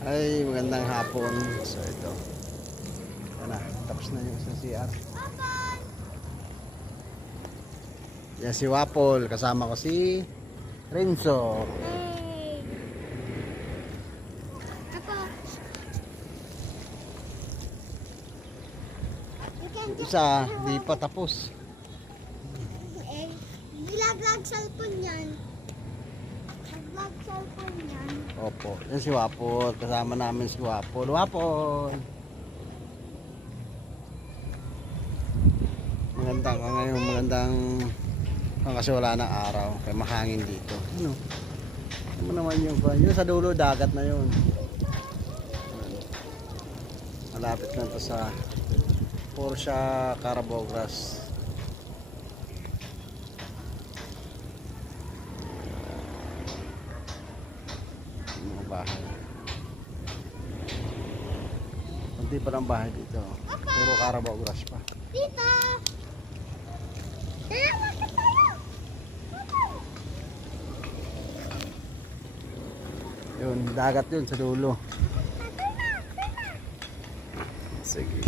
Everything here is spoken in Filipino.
Ay, magandang hapon. So ito. Yan na, tapos na yung isang CR. Yan si Wapol, kasama ko si Renzo. Hey. Ako. Yung isa, di pa tapos. Vlog cellphone yan. Vlog cellphone yan. Opo, yan si Wapol. Kasama namin si Wapol. Wapol! Magandang kasi wala ng araw. Kaya mahangin dito. Ano? Ano naman yung yun sa dulo, dagat na yun. Malapit na to sa Porsche Carabao Grass. Mga bahay. Kunti pa lang bahay dito. Puro Carabao Grass pa. Tita! Tara, bakit tayo? Yun, dagat yun sa dulo. Sige.